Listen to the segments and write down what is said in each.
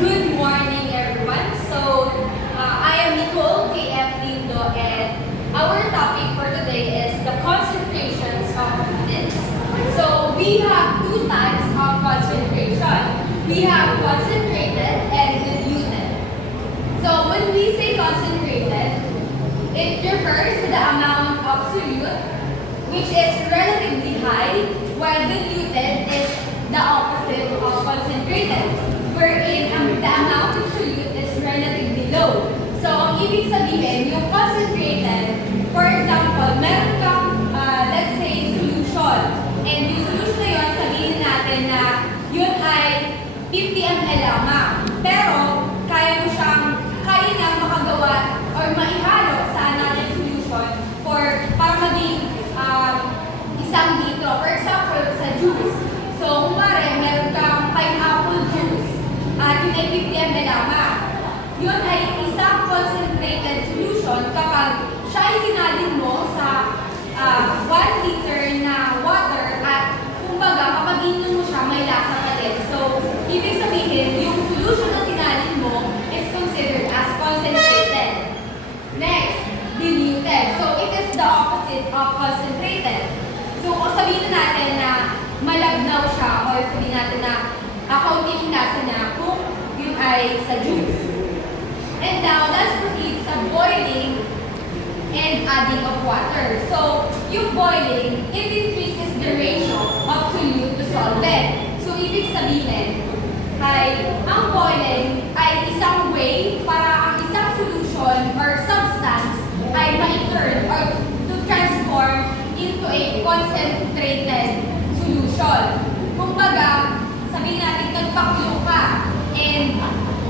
Good morning, everyone. I am Nicole KF Lindo, and our topic for today is the concentrations of units. So, we have two types of concentration. We have concentrated and diluted. So, when we say concentrated, it refers to the amount of solute, which is relatively high, while diluted is the opposite of concentrated, wherein the amount of solute is relatively low. So, ang ibig sabihin, yung concentrated, for example, meron kang, let's say, solution. And yung solution na yun, sabihin natin na yun ay 50 ml lamang. Pero, kaya niyang makagawa or maihalo sa another solution para maging isang litro. For example, sa juice. So, kumare, meron kang pineapple juice at yun ay 50 ml lamang. Yun ay isang concentrated solution kapag siya ay sinalin mo sa 1 liter na water at kumbaga kapag inom mo siya, may lasa pa din. So, ibig sabihin, yung solution na sinalin mo is considered as concentrated. Next, diluted. So, it is the opposite of concentrated. So, sabihin natin na malabnaw siya o sabihin natin na kaunti yung lasa niya kung yun ay sa juice. And now, let's proceed sa boiling and adding of water. So, yung boiling, it increases the ratio of solute to solvent. So, ibig sabihin ay ang boiling ay isang way para ang isang solution or substance ay ma-turn or to transform into a concentrated solution. Kumbaga, sabihin natin, nagpakulo ka and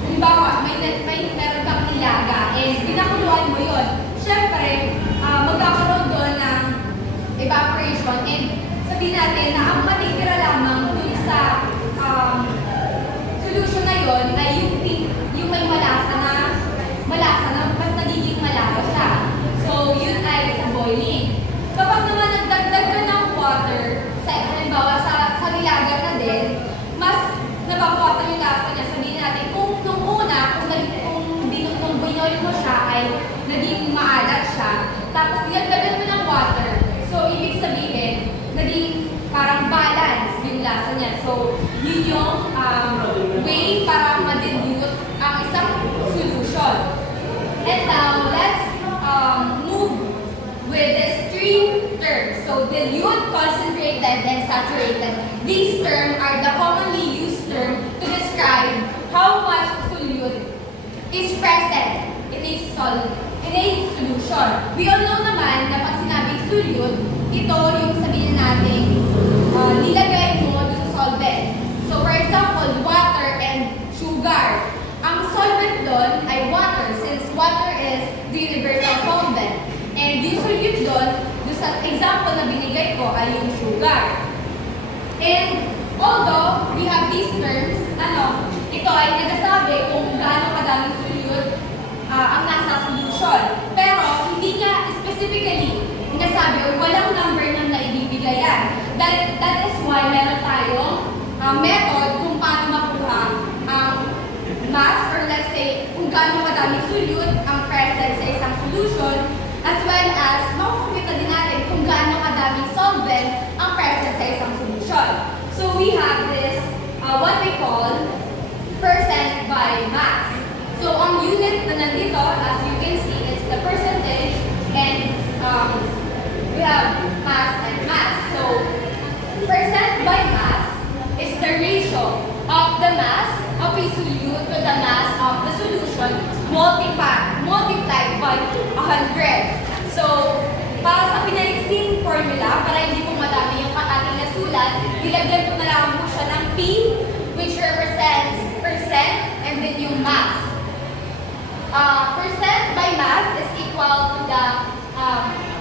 halimbawa, meron kang nilaga and pinakuluan mo yun. Siyempre, magkakaroon doon ng evaporation and sabihin natin na ang matitira lamang dun sa solution na yun ay yung may malasa na mas nagiging malasa siya. So, yun ay sa boiling. Kapag naman nagdagdag ka ng water, halimbawa sa nilaga na din, mas nababawasan yung lasa niya. Sabihin natin, kung nung una, nung binoil mo siya ay naging maalat siya, tapos nilagdagan mo ng water, so ibig sabihin, naging parang balance yung lasa niya. So, yun yung way para ma-dilute ang isang solution. And now, let's move with these three terms. So, dilute, concentrated, and saturated. These terms are the commonly used term to describe how much solute is present in a solution. We all know naman na pag sinabing solute, ito yung sabihin natin nilagay mo sa solvent. So, for example, water and sugar. Ang solvent doon ay water since water is the universal solvent. And yung solute doon sa example na binigay ko ay yung sugar. And although we have these terms, ito ay nagsasabi kung gaano kadaming solute ang nasa solution. Pero hindi niya specifically nasabi o walang number na naibibigayan. That is why meron tayong method kung paano makuha ang mass or let's say kung gaano kadaming solute ang present sa isang solution, as well as makukumpita din natin kung gaano kadaming solvent ang present sa isang solution. So we have this, what we call percent by mass. So ang unit na nandito, as you can see, it's the percentage and we have mass and mass. So percent by mass is the ratio of the mass of a solute to the mass of the solution multiplied by 100. So, para sa pinaliksing formula, para hindi po madami yung ating nasulat, nilagyan ko na lang po siya ng P, which represents percent, and then yung mass. Percent by mass is equal to the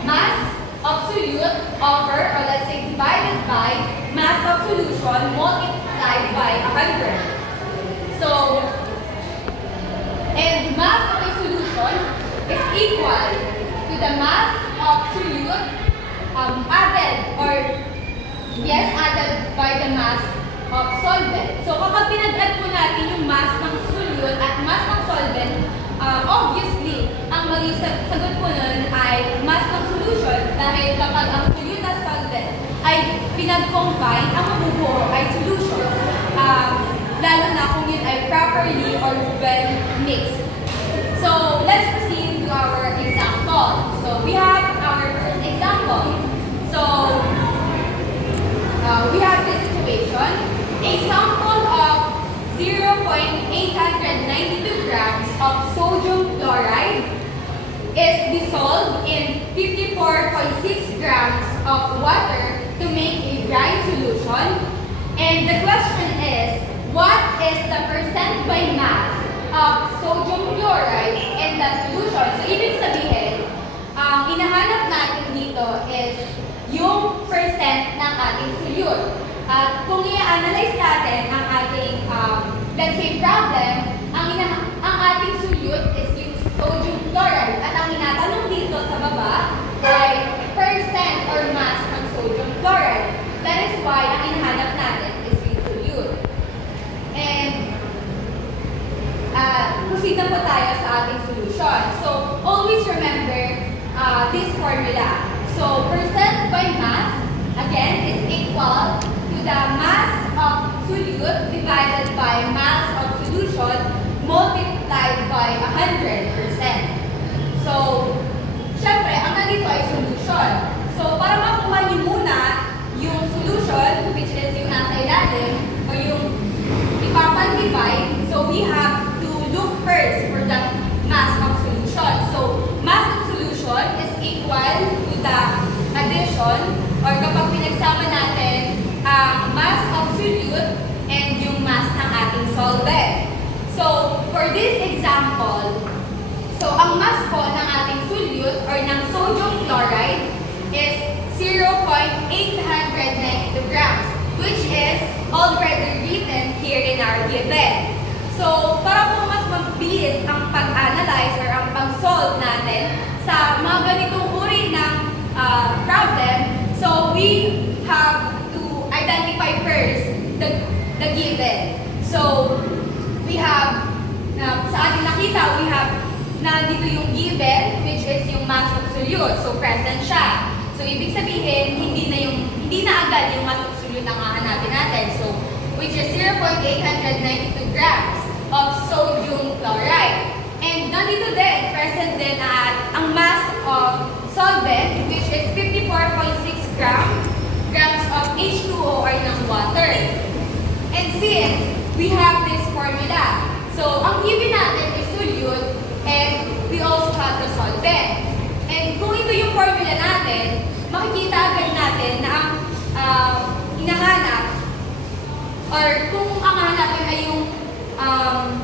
mass of solute over, or let's say divided by, mass of solution multiplied by 100. So, and mass of a solution is equal to the mass of solute added by the mass of solvent. So, kapag pinag-add po natin yung mass ng solute sagot po nun ay mass ng solution dahil kapag ang solute at solvent ay pinag-combine, ang mabubuo ay solution. Lalo na kung yun ay properly or well mixed. So, let's proceed to our example. So, we have our first example. So, we have this situation. A sample of 0.892 grams of sodium chloride is dissolved in 54.6 grams of water to make a dry solution. And the question is, what is the percent by mass of sodium chloride in the solution? So, ibig sabihin, ang hinahanap natin dito is yung percent ng ating solute. At kung i-analyze natin ang ating, let's say, problem, ang ating solute is yung sodium chloride. At ang inatanong dito sa baba ay percent or mass ng sodium chloride. That is why ang hinahanap natin is yung solute. And proceed na po tayo sa ating solution. So, always remember this formula. So, percent by mass, again, is equal to the mass of solute divided by mass of solution multiplied by 100%. So, syempre, ang nandito ay solution. So, para makuha niyo muna yung solution, which is yung nasa ilalim, o yung ipapan-divide, so we have to look first for the mass of solution. So, mass of solution is equal to the addition, or kapag pinagsama natin ang mass of solute and yung mass ng ating solvent. So, for this example, so ang mass po ng ating solute or ng sodium chloride is 0.892 grams, which is already written here in our given. So, para po mas mabilis ang pag-analyze or ang pag-solve natin sa mga ganitong uri ng problem, so we have to identify first the given. So, we have, sa ating nakita, we have nandito yung given, which is yung mass of solute. So, present siya. So, ibig sabihin, hindi na agad yung mass of solute ang hahanapin natin. So, which is 0.892 grams of sodium chloride. And nandito din, present din ang mass of solvent, which is 54.6 grams of H2O or ng water. And since we have this formula, so ang given natin is solute and we also have the solvent. And kung ito yung formula natin, makikita agad natin na ang hinahanap or kung ang hanapin ay yung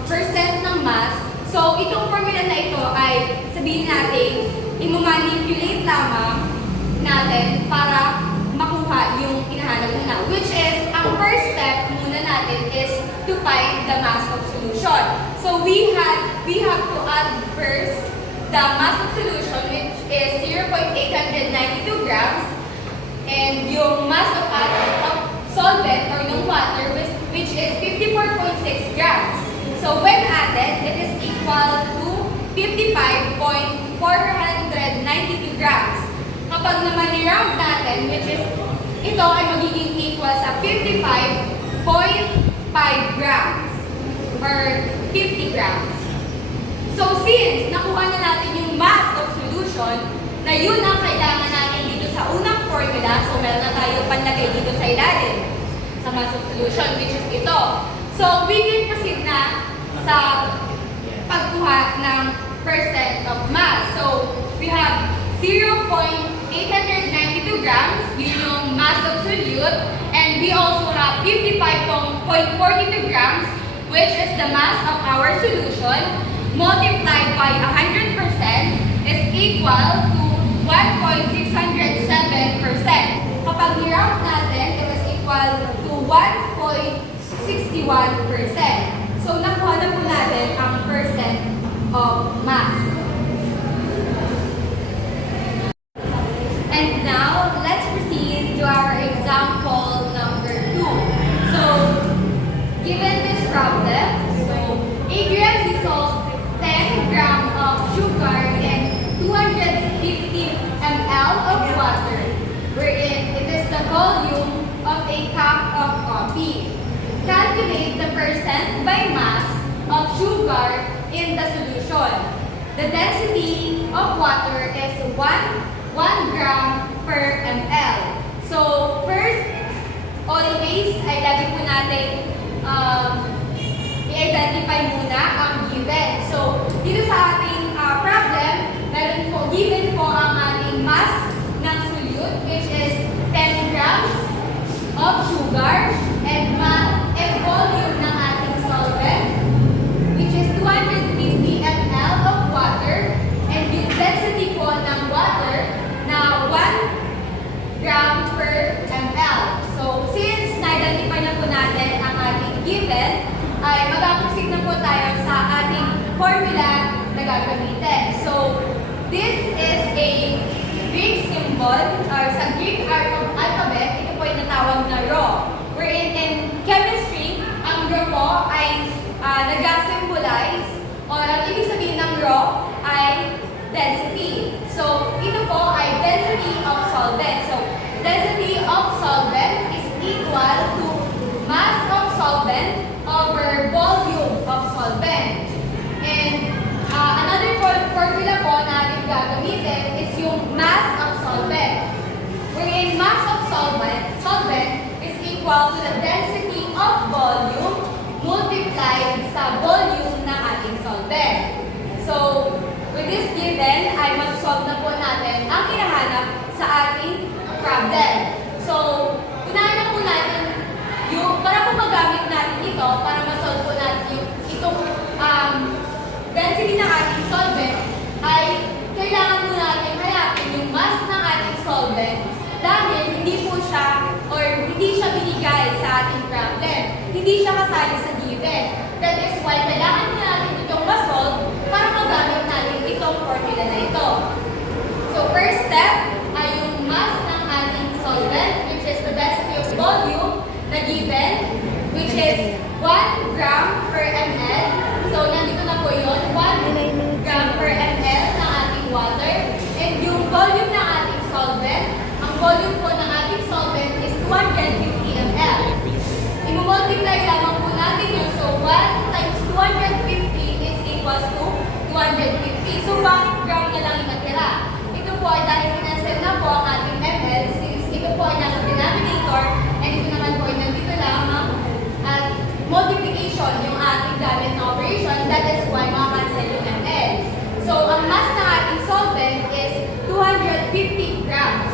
percent ng mass, so itong formula na ito ay sabihin natin, i-manipulate lamang natin para makuha yung hinahanap muna. Which is, ang first step muna natin is to find the mass of solution. So we have to add first the mass of solution, which is 0.892 grams, and yung mass of solvent or yung water, which is 54.6 grams. So when added, it is equal to 55.492 grams. Kapag naman ni-round natin, which is ito ay magiging equal sa 55.5 grams or 50 grams. So since nakuha na natin yung mass of solution, na yun ang kailangan natin dito sa unang formula, so meron na tayo panlagay dito sa ilalim sa mass of solution, which is ito. So we can proceed na sa pagkuha ng percent of mass. So we have 0.892 grams, yun yung mass of solute, and we also have 55.42 grams, which is the mass of our solution, multiplied by 100% is equal to 1.607%. Kapag ni-round natin, it is equal to 1.61%. So, nakuha na po natin ang percent of mass. And now, let's proceed to our example number 2. So, given this problem, so a gram dissolves 10 grams of sugar in wherein it is the volume of a cup of coffee. Calculate the percent by mass of sugar in the solution. The density of water is 1 gram per ml. So, first, always ay lagi po natin i-identify muna ang given. So, dito sa ating problem, meron po, given po ang ating mass ng solute, which is 10 grams of sugar, and volume ng ating solvent, which is 250 ml of water, and yung density po ng water na 1 gram per ml. So, since na-identify na po natin ang ating given, ay mag-proceed na po tayo sa ating formula na gagamitin. So, this is a Greek symbol, or sa Greek alphabet, ito po ay natawag na rho. Wherein in chemistry, ang rho po ay nag-symbolize, or ang ibig sabihin ng rho ay density. So, ito po ay density of solvent. So, density of solvent is equal to mass of solvent over volume of solvent. And another formula po na ating gagamitin is yung mass of solvent. Wherein mass of solvent is equal to the density of volume multiplied sa volume ng ating solvent. So, with this given, ay mag-solve na po natin ang hinahanap sa ating problem. So, unahin na po natin para po magamit natin ito, para ma-solve po natin itong density ng ating solvent, ay kailangan po natin hanapin yung mass ng ating solvent dahil hindi po siya, or hindi siya binigay sa ating problem. Hindi siya kasali sa given. That is why kailangan po natin itong ma-solve para magamit natin itong formula na ito. So, first step ay yung mass ng ating solvent, which is the density of volume na given, which is 1 gram per ml. So, nandito na po yun, 1 gram per ml ng ating water. And yung volume ng ating solvent, ang volume po ng ating solvent is 250 ml. I-multiply lamang po natin yun. So, 1 times 250 is equals to 250. So, bakit gram na lang yung natira? Ito po ay dahil pinansel na po ang ating ml, since ito po ay nasa denominator, and ito naman po ay nandito lamang, at multiplication yung ating gamit na operation, that is why makakancel yung ml. So, ang mass ng ating solvent is 250 grams.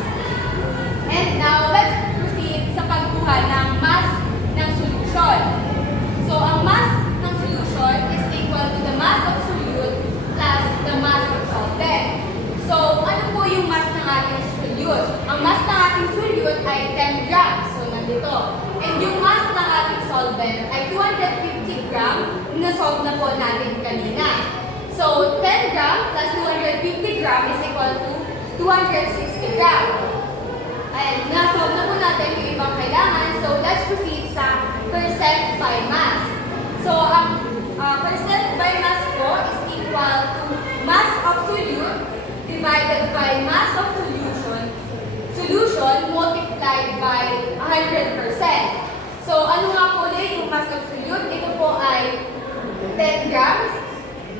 And now, let's proceed sa pagkuha ng mass ng solution. So, ang mass ng solution is equal to the mass of solute plus the mass of solvent. So, ano po yung mass ng ating solute? Ang mass ng ating solute ay 10 grams. So, nandito. And yung mass ng ating solvent ay 250 grams na solve na po natin kanina. So, 10 grams plus 250 grams is equal to 260 grams. And na-solve na po natin yung ibang kailangan. So, let's proceed sa percent by mass. So, ang percent by mass po is equal to mass of solute divided by mass of solution multiplied by 100%. So, ano nga po ulit yung mass of solute? Ito po ay 10 grams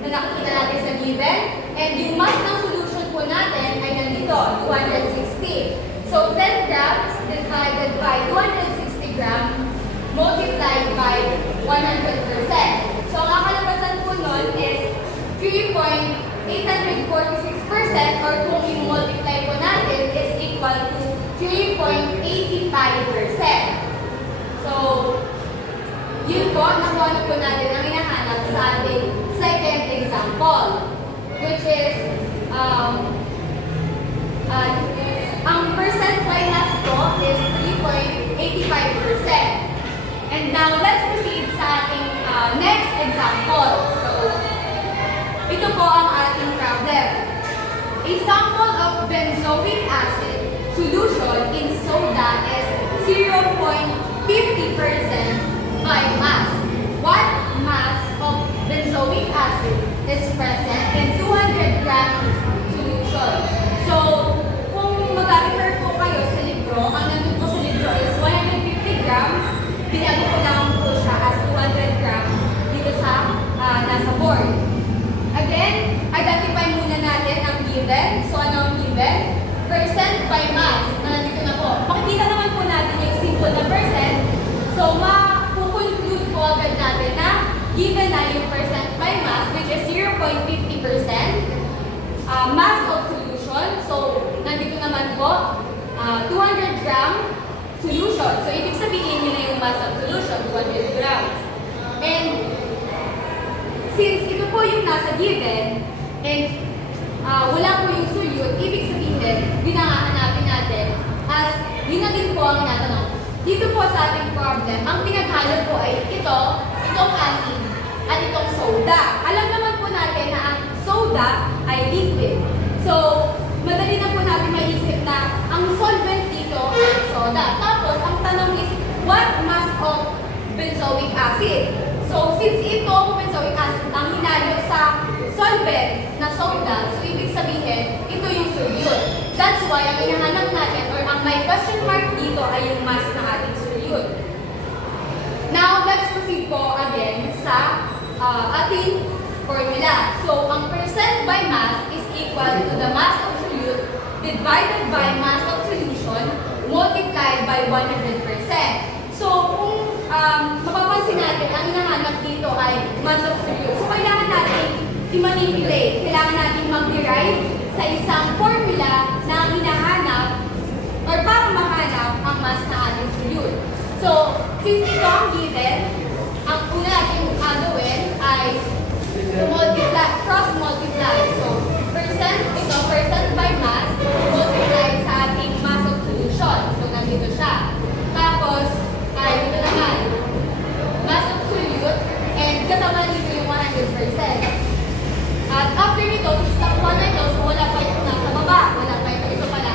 na nakikita natin sa given. And yung mass ng solution po natin ay nandito, 260. So, 10 grams divided by 260 grams multiplied by 100%. So, ang kakalabasan po nun is 3.846% or kung i-multiply po natin is equal to 3.85%. So, yun po, nakuha na po natin ang hinahanap sa ating second example, which is ang percent by mass po is 3.85%. And now, let's proceed sa ating next example. So, ito po ang ating problem. A sample of benzoic acid solution in soda is 0.50% by mass. What mass of benzoic acid is present in 200 grams solution? So, kung mag-refer po kayo sa given na yung percent by mass, which is 0.50%, mass of solution. So, nandito naman po, 200 gram solution. So, ibig sabihin yun na yung mass of solution, 200 grams. And, since ito po yung nasa given, and wala po yung solute, ibig sabihin, binahahanapin natin as yun na din po ang tinatanong. Dito po sa ating problem, ang pinaghalo po ay itong acid, at itong soda. Alam naman po natin na ang soda ay liquid. So, madali na po natin maisip na ang solvent dito ay soda. Tapos, ang tanong is, what mass of benzoic acid? So, since ito, benzoic acid, ang hinalo sa solvent na soda, so ibig sabihin, ito yung solute. That's why, ang hinahanap natin, or ang may question mark dito ay yung mass ng ating solute. Now, let's proceed po again sa ating formula. So, ang percent by mass is equal to the mass of solute divided by mass of solution multiplied by 100%. So, kung mapapansin natin, ang hinahanap dito ay mass of solute. So, kailangan natin i-manipulate. Kailangan natin mag-derive sa isang formula na ang hinahanap or para mahanap ang mass na ating solute. So, since ito ang given, ang una natin gagawin ay multiply, cross-multiply. So, percent by mass, multiply sa ating mass of solution. So, nandito siya. Tapos, ay dito naman, mass of solute, and kasama dito yung 100%. At after nito, since nakuha na ito, so wala pa ito nasa baba, wala pa ito pala.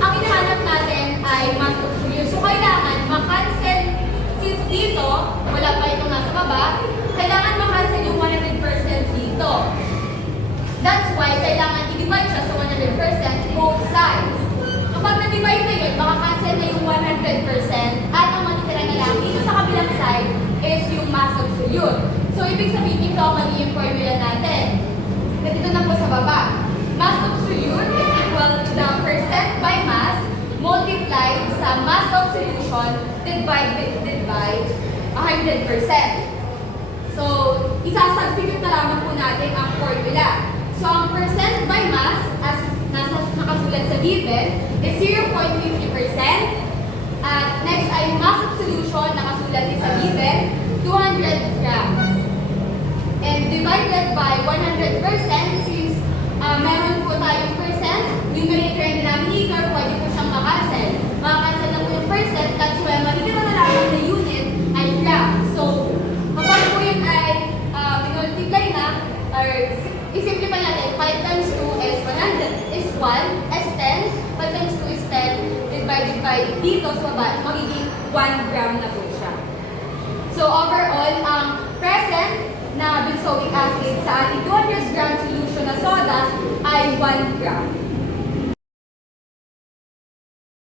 Ang hinahanap natin ay mass of solute. So, kailangan makancel, since dito, wala pa ito nasa baba, kailangan makancel yung 100% dito. That's why, kailangan i-divide siya sa 100% both sides. Kapag na-divide na yun, makakancel na yung 100% at ang matitira na lang dito sa kabilang side is yung mass of solute. So, ibig sabihin ito ang magiging formula natin. Dito na po sa baba. Mass of solute is equal to the percent by mass multiplied sa mass of solution divided by 100%. So, isasubstitute na lamang po natin ang formula. So, ang percent by mass, as nakasulat sa given, is 0.50%. At next ay mass of solution, nakasulat din sa given, 200 grams. And divided by 100%, since meron po tayong percent, numerator and denominator, pwede po siyang makancel. Makancel na po yung percent, that's why makikita na lang na unit ay gram. So, kapag po yun ay multiply na, or isimplify natin, 5 times 2 is 100, is 1, is 10, 5 times 2 is 10, divided by dito sa baba, magiging 1 gram na po siya. So, overall, ang present na benzoic acid sa ating 200 gram solution na soda ay 1 gram.